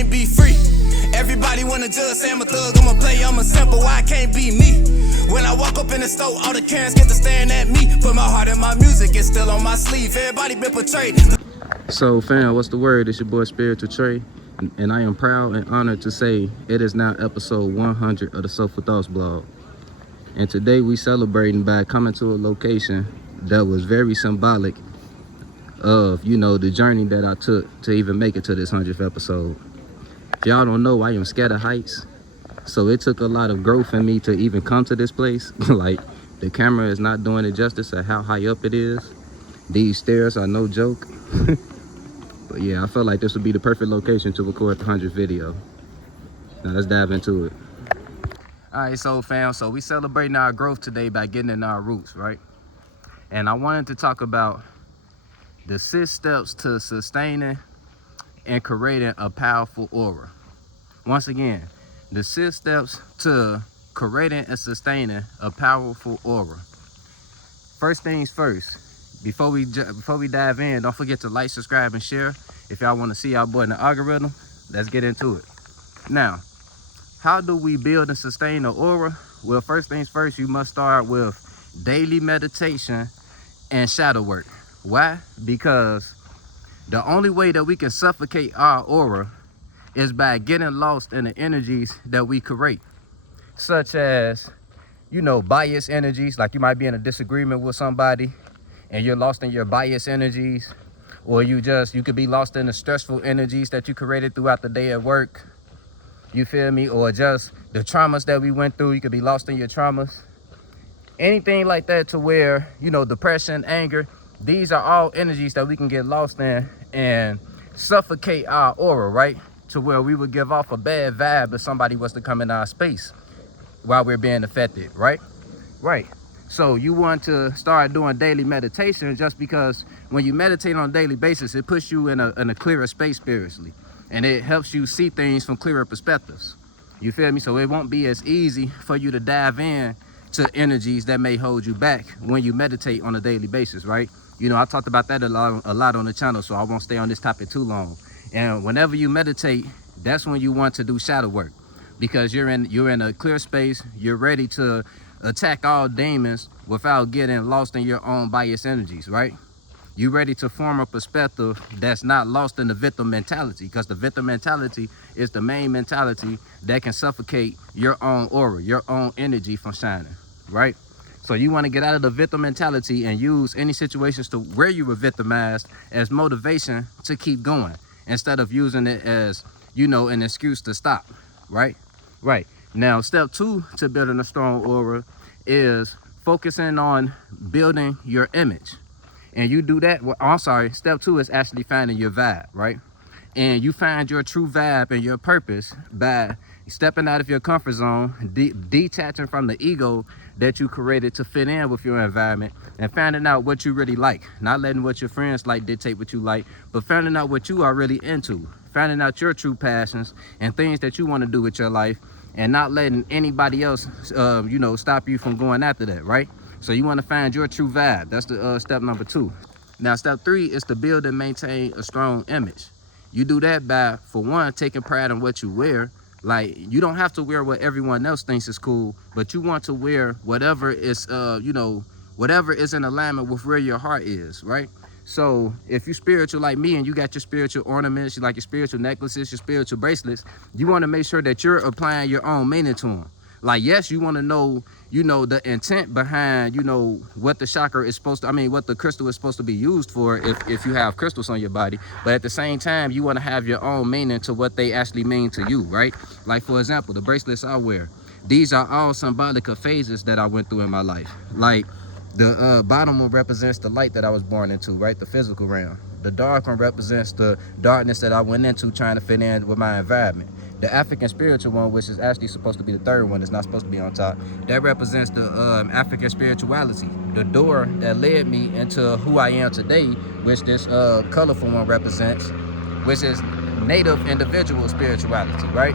can't be free. Everybody wanna judge, say I'm a thug, I'm a player, I'm a simple, why I can't be me? When I walk up in the store, all the Karens get to staring at me. Put my heart in my music, it's still on my sleeve. Everybody been portrayed. So fam, what's the word? It's your boy Spiritual Trey, and I am proud and honored to say it is now episode 100 of the Soulful Thoughts blog. And today we celebrating by coming to a location that was very symbolic of, you know, the journey that I took to even make it to this 100th episode. If y'all don't know, I am scared of heights, so it took a lot of growth in me to even come to this place. Like, the camera is not doing it justice of how high up it is. These stairs are no joke. But yeah, I felt like this would be the perfect location to record the 100th video. Now let's dive into it. All right, so fam, so we celebrating our growth today by getting in our roots, right? And I wanted to talk about the 6 steps to sustaining and creating a powerful aura. Once again, the 6 steps to creating and sustaining a powerful aura. First things first, before we dive in, don't forget to like, subscribe, and share. If y'all want to see our boy in the algorithm, let's get into it. Now, how do we build and sustain an aura? Well, first things first, you must start with daily meditation and shadow work. Why? Because the only way that we can suffocate our aura is by getting lost in the energies that we create, such as, you know, bias energies. Like, you might be in a disagreement with somebody and you're lost in your bias energies, or you could be lost in the stressful energies that you created throughout the day at work. You feel me? Or just the traumas that we went through, you could be lost in your traumas. Anything like that, to where, you know, depression, anger, these are all energies that we can get lost in and suffocate our aura, right? To where we would give off a bad vibe if somebody was to come in our space while we're being affected, right? Right. So you want to start doing daily meditation, just because when you meditate on a daily basis, it puts you in a clearer space spiritually. And it helps you see things from clearer perspectives. You feel me? So it won't be as easy for you to dive in to energies that may hold you back when you meditate on a daily basis, right? You know, I talked about that a lot on the channel, so I won't stay on this topic too long. And whenever you meditate, that's when you want to do shadow work, because you're in a clear space. You're ready to attack all demons without getting lost in your own biased energies, right? You're ready to form a perspective that's not lost in the victim mentality, because the victim mentality is the main mentality that can suffocate your own aura, your own energy from shining, right? So you want to get out of the victim mentality and use any situations to where you were victimized as motivation to keep going, instead of using it as, you know, an excuse to stop, right? Right. Now, step 2 to building a strong aura is focusing on building your image. And you do that, step 2 is actually finding your vibe, right? And you find your true vibe and your purpose by stepping out of your comfort zone, detaching from the ego that you created to fit in with your environment, and finding out what you really like. Not letting what your friends like dictate what you like, but finding out what you are really into, finding out your true passions and things that you want to do with your life, and not letting anybody else, you know, stop you from going after that, right? So you want to find your true vibe. That's the step number 2. Now, step 3 is to build and maintain a strong image. You do that by, for one, taking pride in what you wear. Like, you don't have to wear what everyone else thinks is cool, but you want to wear whatever is, you know, whatever is in alignment with where your heart is, right? So if you're spiritual like me and you got your spiritual ornaments, you like your spiritual necklaces, your spiritual bracelets, you want to make sure that you're applying your own meaning to them. Like, yes, you want to know, you know, the intent behind, you know, what the chakra is supposed to, what the crystal is supposed to be used for if you have crystals on your body. But at the same time, you want to have your own meaning to what they actually mean to you, right? Like, for example, the bracelets I wear, these are all symbolic of phases that I went through in my life. Like, the bottom one represents the light that I was born into, right? The physical realm. The dark one represents the darkness that I went into trying to fit in with my environment. The African spiritual one, which is actually supposed to be the third one, it's not supposed to be on top, that represents the African spirituality, the door that led me into who I am today, which this colorful one represents, which is native individual spirituality, right?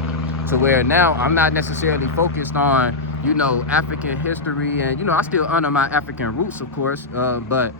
To where now I'm not necessarily focused on, you know, African history, and, you know, I still honor my African roots, of course, but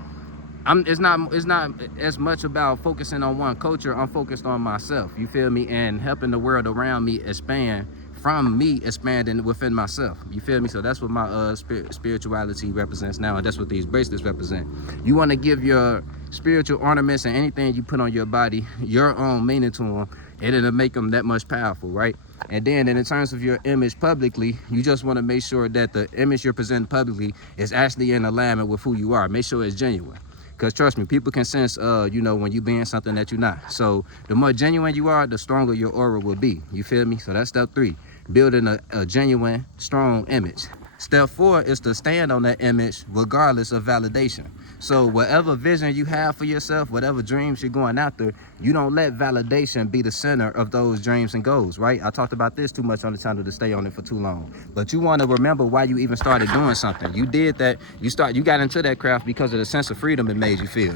it's not as much about focusing on one culture. I'm focused on myself, you feel me, and helping the world around me expand from me expanding within myself, you feel me. So that's what my spirituality represents now, and that's what these bracelets represent. You want to give your spiritual ornaments and anything you put on your body your own meaning to them, and it'll make them that much powerful, right? And then in terms of your image publicly, you just want to make sure that the image you're presenting publicly is actually in alignment with who you are. Make sure it's genuine. Because trust me, people can sense, you know, when you being something that you're not. So the more genuine you are, the stronger your aura will be. You feel me? So that's step 3, building a genuine, strong image. Step 4 is to stand on that image regardless of validation. So whatever vision you have for yourself, whatever dreams you're going after, you don't let validation be the center of those dreams and goals, right? I talked about this too much on the channel to stay on it for too long. But you want to remember why you even started doing something. You did that, you got into that craft because of the sense of freedom it made you feel.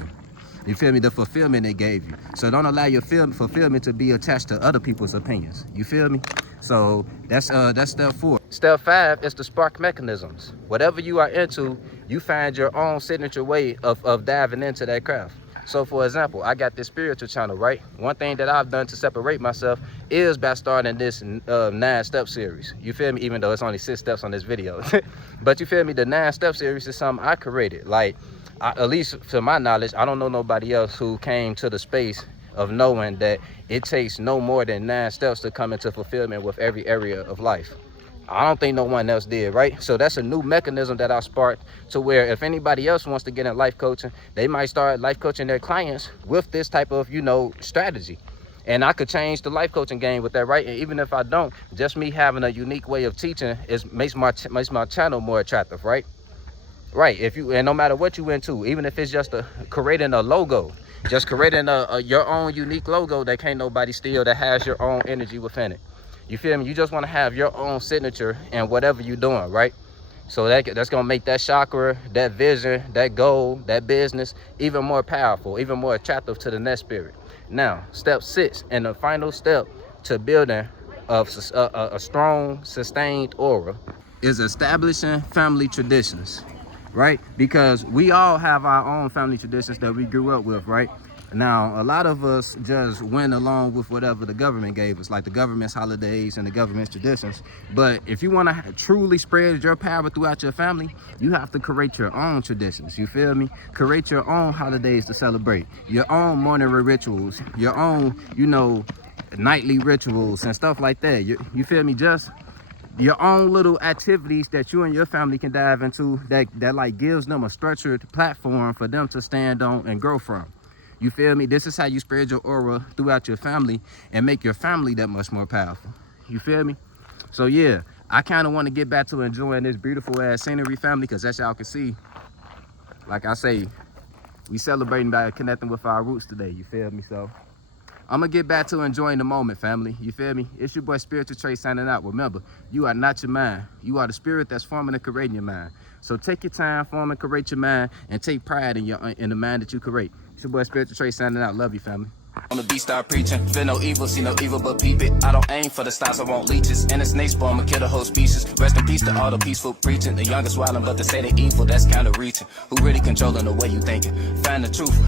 You feel me? The fulfillment it gave you. So don't allow your fulfillment to be attached to other people's opinions. You feel me? So that's step 4. Step 5 is the spark mechanisms. Whatever you are into, you find your own signature way of diving into that craft. So for example, I got this spiritual channel, right? One thing that I've done to separate myself is by starting this 9-step series. You feel me? Even though it's only 6 steps on this video. But you feel me? The 9-step series is something I created. Like, at least to my knowledge, I don't know nobody else who came to the space of knowing that it takes no more than 9 steps to come into fulfillment with every area of life. I don't think no one else did, right? So that's a new mechanism that I sparked, to where if anybody else wants to get in life coaching, they might start life coaching their clients with this type of, you know, strategy. And I could change the life coaching game with that, right? And even if I don't, just me having a unique way of teaching makes my channel more attractive, right? Right, and no matter what you into, even if it's just creating a logo, just creating your own unique logo that can't nobody steal, that has your own energy within it. You feel me? You just want to have your own signature in whatever you're doing, right? So that's going to make that chakra, that vision, that goal, that business even more powerful, even more attractive to the next spirit. Now, step 6, and the final step to building a strong, sustained aura, is establishing family traditions. Right? Because we all have our own family traditions that we grew up with, right? Now, a lot of us just went along with whatever the government gave us, like the government's holidays and the government's traditions. But if you want to truly spread your power throughout your family, you have to create your own traditions. You feel me? Create your own holidays to celebrate, your own morning rituals, your own, you know, nightly rituals and stuff like that. You feel me? Just your own little activities that you and your family can dive into that like gives them a structured platform for them to stand on and grow from. You feel me? This is how you spread your aura throughout your family and make your family that much more powerful. You feel me? So yeah, I kind of want to get back to enjoying this beautiful ass scenery, family, because as y'all can see, like I say, we celebrating by connecting with our roots today. You feel me? So I'm gonna get back to enjoying the moment, family. You feel me? It's your boy Spiritual Trey signing out. Remember, you are not your mind. You are the spirit that's forming and creating your mind. So take your time, form and create your mind, and take pride in the mind that you create. It's your boy Spiritual Trey signing out. Love you, family. On the beat, start preaching. Feel no evil, see no evil, but peep it. I don't aim for the stars, I want leeches. And the snake spawn, I'ma kill the whole species. Rest in peace to all the peaceful preaching. The youngest wildin', but they say they evil, that's kinda reaching. Who really controlling the way you thinking? Find the truth.